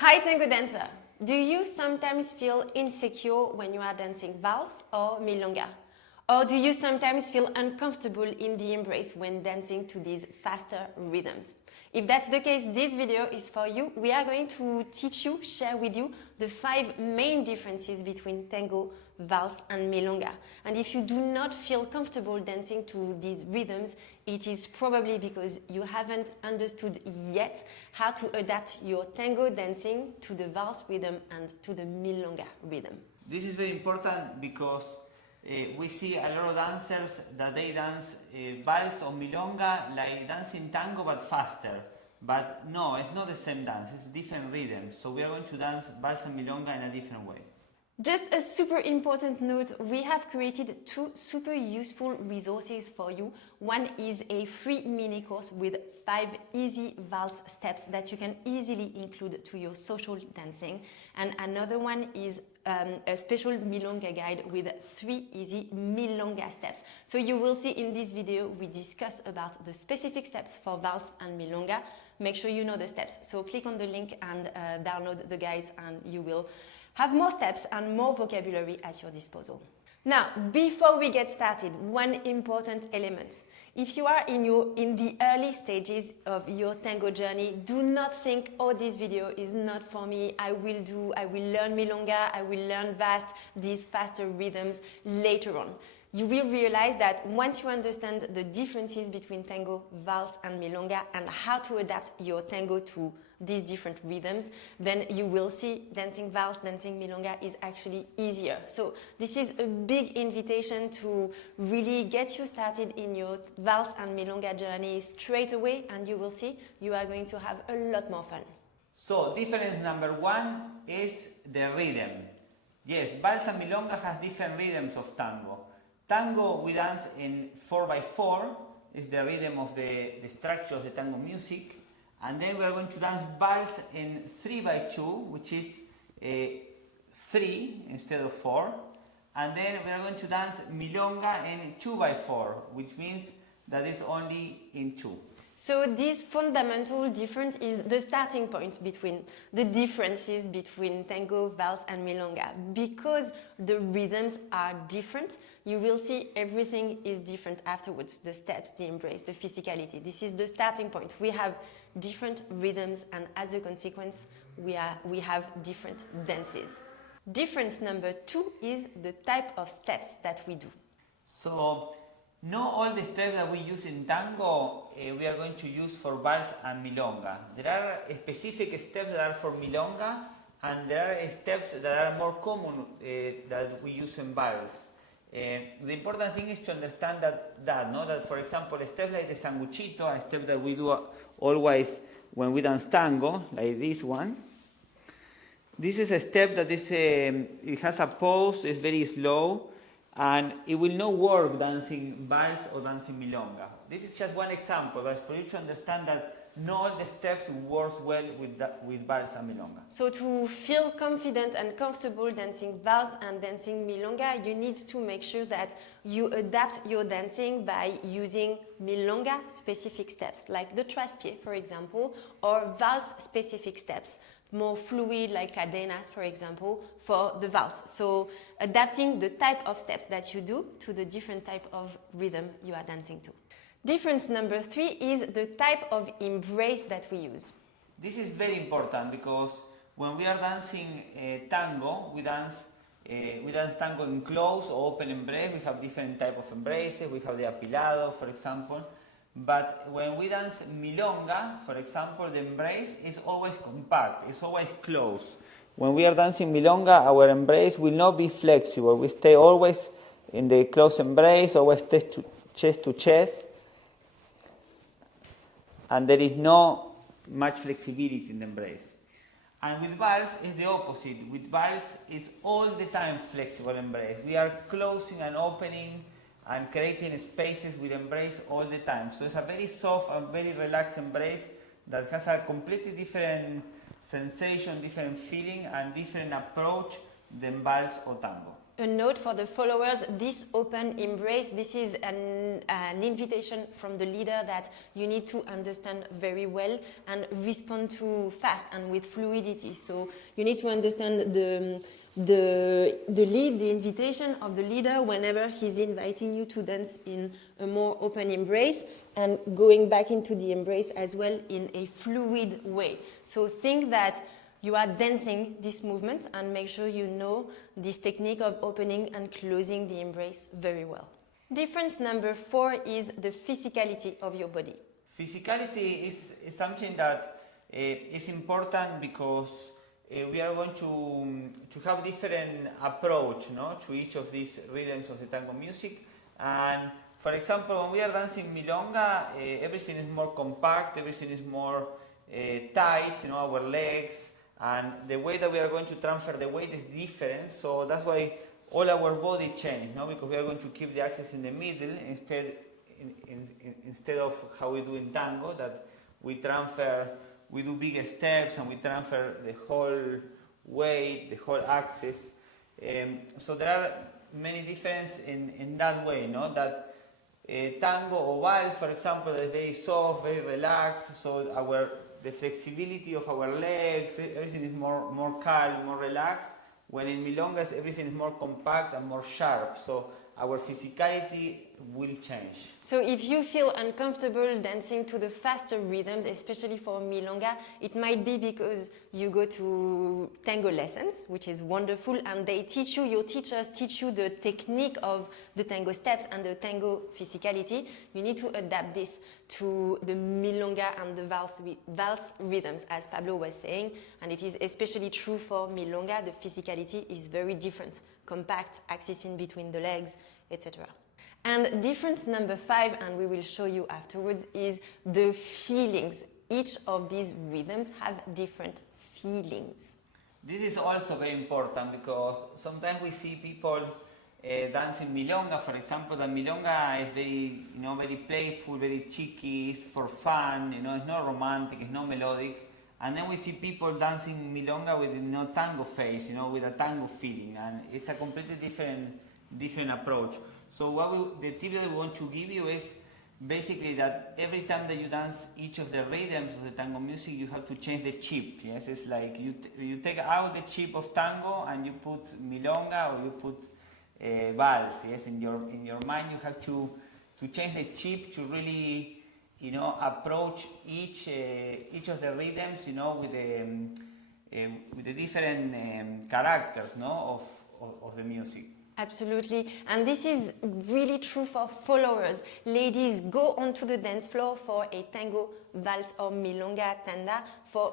Hi Tango dancer! Do you sometimes feel insecure when you are dancing vals or milonga? Or do you sometimes feel uncomfortable in the embrace when dancing to these faster rhythms? If that's the case, this video is for you. We are going to teach you, share with you the 5 main differences between tango, vals and milonga. And if you do not feel comfortable dancing to these rhythms, it is probably because you haven't understood yet how to adapt your tango dancing to the vals rhythm and to the milonga rhythm. This is very important because we see a lot of dancers that they dance vals or milonga like dancing tango but faster. But no, it's not the same dance, it's different rhythms. So we are going to dance vals and milonga in a different way. Just a super important note, we have created 2 super useful resources for you. One is a free mini course with 5 easy vals steps that you can easily include to your social dancing. And another one is a special milonga guide with 3 easy milonga steps. So you will see in this video, we discuss about the specific steps for vals and milonga. Make sure you know the steps. So click on the link and download the guides and you will have more steps and more vocabulary at your disposal. Now, before we get started, one important element. If you are in the early stages of your tango journey, do not think, oh, this video is not for me. I will learn milonga, I will learn these faster rhythms later on. You will realize that once you understand the differences between tango, vals and milonga and how to adapt your tango to these different rhythms, then you will see dancing vals, dancing milonga is actually easier. So this is a big invitation to really get you started in your vals and milonga journey straight away, and you will see you are going to have a lot more fun. So difference number 1 is the rhythm. Yes, vals and milonga has different rhythms of tango. Tango we dance in 4x4, is the rhythm of the structure of the tango music. And then we are going to dance vals in 3x2, which is 3 instead of 4. And then we are going to dance milonga in 2x4, which means that is only in 2. So this fundamental difference is the starting point between the differences between tango, vals and milonga. Because the rhythms are different, you will see everything is different afterwards. The steps, the embrace, the physicality. This is the starting point. We have different rhythms and as a consequence, we have different dances. Difference number 2 is the type of steps that we do. So, not all the steps that we use in tango we are going to use for vals and milonga. There are specific steps that are for milonga and there are steps that are more common that we use in vals. The important thing is to understand that for example, a step like the sanguchito, a step that we do always when we dance tango, like this one. This is a step that is it has a pause, it's very slow, and it will not work dancing vals or dancing milonga. This is just one example, but for you to understand that not all the steps work well with vals and milonga. So to feel confident and comfortable dancing vals and dancing milonga, you need to make sure that you adapt your dancing by using milonga specific steps, like the traspié, for example, or vals specific steps, more fluid like cadenas, for example, for the vals. So adapting the type of steps that you do to the different type of rhythm you are dancing to. Difference number 3 is the type of embrace that we use. This is very important because when we are dancing tango, we dance tango in close or open embrace. We have different type of embraces. We have the apilado, for example. But when we dance milonga, for example, the embrace is always compact, it's always close. When we are dancing milonga, our embrace will not be flexible. We stay always in the close embrace, always chest to chest. And there is no much flexibility in the embrace. And with vals, it's the opposite. With vals, it's all the time flexible embrace. We are closing and opening and creating spaces with embrace all the time. So it's a very soft and very relaxed embrace that has a completely different sensation, different feeling and different approach than vals or tango. A note for the followers, this open embrace, this is an invitation from the leader that you need to understand very well and respond to fast and with fluidity. So you need to understand the invitation of the leader whenever he's inviting you to dance in a more open embrace and going back into the embrace as well in a fluid way. So think that you are dancing this movement and make sure you know this technique of opening and closing the embrace very well. Difference number 4 is the physicality of your body. Physicality is something that is important because we are going to have different approach, no, to each of these rhythms of the tango music. And for example, when we are dancing milonga, everything is more compact, everything is more tight, you know, our legs. And the way that we are going to transfer the weight is different, so that's why all our body change, no? Because we are going to keep the axis in the middle instead of how we do in tango, that we do bigger steps and we transfer the whole weight, the whole axis. So there are many differences in that way, no? That tango or vals, for example, is very soft, very relaxed, so the flexibility of our legs, everything is more calm, more relaxed. When in milongas, everything is more compact and more sharp. So our physicality will change. So if you feel uncomfortable dancing to the faster rhythms, especially for milonga, it might be because you go to tango lessons, which is wonderful, and they teach you, your teachers teach you the technique of the tango steps and the tango physicality. You need to adapt this to the milonga and the vals rhythms, as Pablo was saying, and it is especially true for milonga. The physicality is very different, compact, axis in between the legs, etc. And difference number 5, and we will show you afterwards, is the feelings. Each of these rhythms have different feelings. This is also very important because sometimes we see people dancing milonga, for example. The milonga is very, very playful, very cheeky, it's for fun, it's not romantic, it's not melodic. And then we see people dancing milonga with tango face, with a tango feeling, and it's a completely different approach. So the tip that we want to give you is basically that every time that you dance each of the rhythms of the tango music, you have to change the chip. Yes, it's like you take out the chip of tango and you put milonga or you put vals. Yes, in your mind you have to change the chip to really approach each of the rhythms, with the different characters, of the music. Absolutely, and this is really true for followers. Ladies, go onto the dance floor for a tango, vals or milonga tanda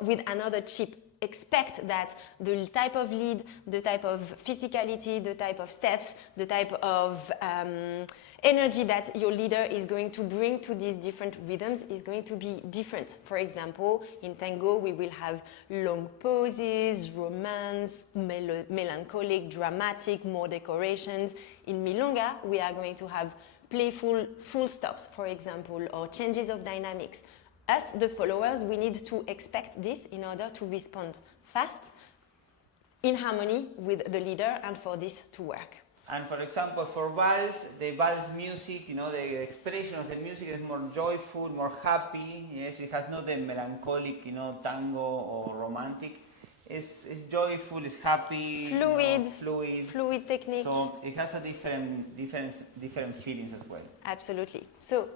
with another chip. Expect that the type of lead, the type of physicality, the type of steps, the type of energy that your leader is going to bring to these different rhythms is going to be different. For example, in tango, we will have long poses, romance, melancholic, dramatic, more decorations. In milonga, we are going to have playful full stops, for example, or changes of dynamics. Us, the followers, we need to expect this in order to respond fast, in harmony with the leader, and for this to work. And for example, for vals, the vals music, the expression of the music is more joyful, more happy. Yes, it has not the melancholic, tango or romantic. It's joyful, it's happy, fluid technique. So it has a different feelings as well. Absolutely. So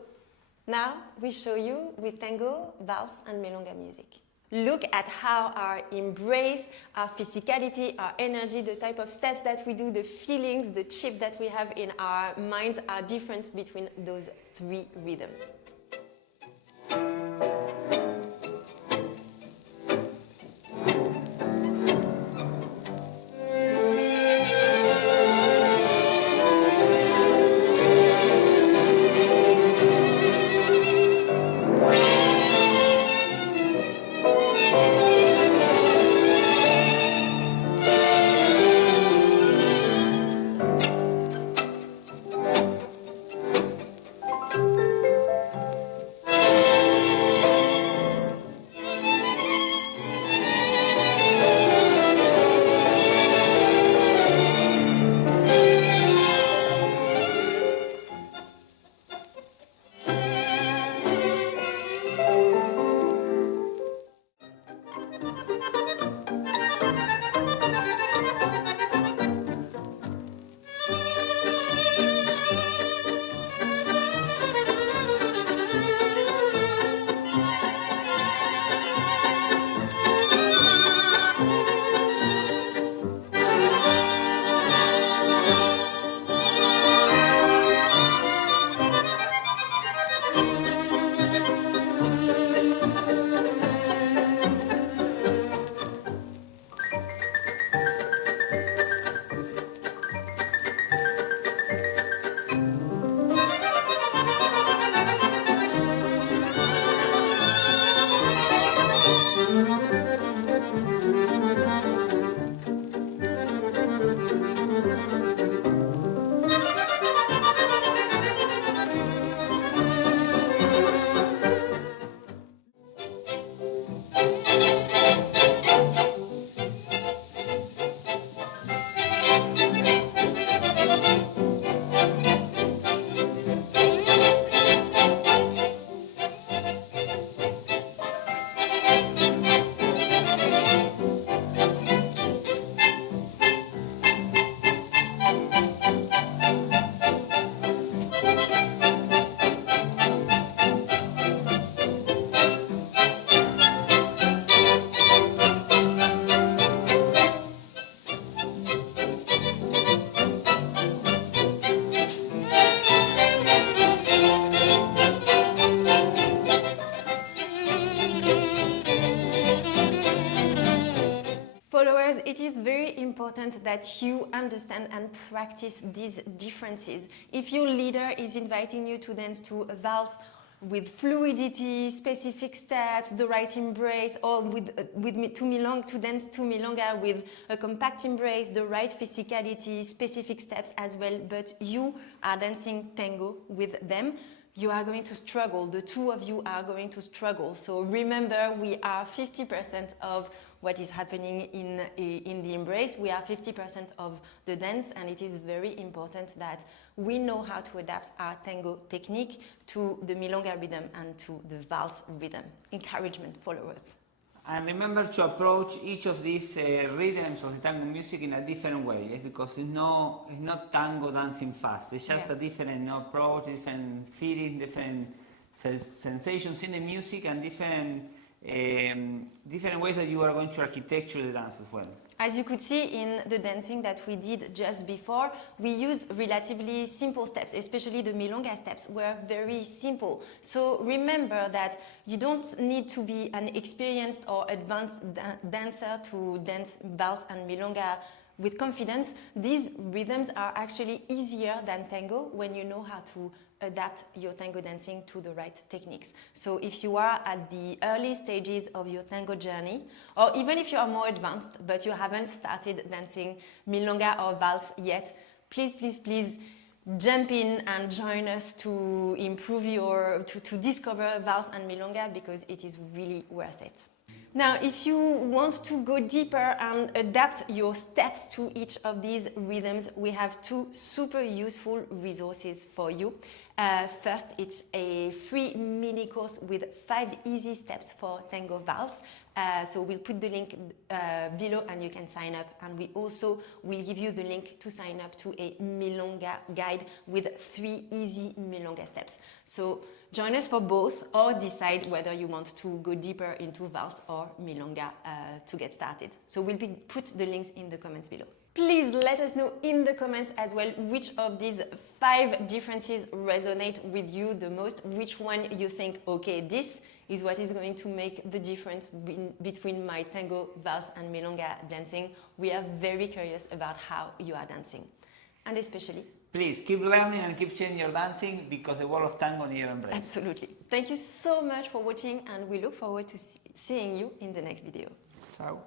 now we show you with tango, vals, and milonga music. Look at how our embrace, our physicality, our energy, the type of steps that we do, the feelings, the chip that we have in our minds are different between those 3 rhythms. Followers, it is very important that you understand and practice these differences. If your leader is inviting you to dance to a valse with fluidity, specific steps, the right embrace, or to dance to milonga with a compact embrace, the right physicality, specific steps as well, but you are dancing tango with them, you are going to struggle. The two of you are going to struggle. So remember, we are 50% of what is happening in the embrace. We are 50% of the dance, and it is very important that we know how to adapt our tango technique to the milonga rhythm and to the valse rhythm. Encouragement, followers. And remember to approach each of these rhythms of the tango music in a different way, because it's not tango dancing fast. It's just a different approach, different feeling, different sensations in the music, and different ways that you are going to architecture the dance as well. As you could see in the dancing that we did just before, we used relatively simple steps, especially the milonga steps were very simple. So remember that you don't need to be an experienced or advanced dancer to dance valse and milonga with confidence. These rhythms are actually easier than tango when you know how to adapt your tango dancing to the right techniques. So if you are at the early stages of your tango journey, or even if you are more advanced but you haven't started dancing milonga or valse yet, please jump in and join us to improve to discover valse and milonga, because it is really worth it. Now, if you want to go deeper and adapt your steps to each of these rhythms, we have two super useful resources for you. First, it's a free mini course with 5 easy steps for tango valse. So we'll put the link below and you can sign up. And we also will give you the link to sign up to a milonga guide with 3 easy milonga steps. So join us for both, or decide whether you want to go deeper into valse or milonga to get started. So we'll put the links in the comments below. Please let us know in the comments as well which of these 5 differences resonate with you the most, which one you think, okay, this is what is going to make the difference between my tango, valse and milonga dancing. We are very curious about how you are dancing. And especially, please keep learning and keep changing your dancing, because the world of tango needs your embrace. Absolutely. Thank you so much for watching, and we look forward to seeing you in the next video. Ciao.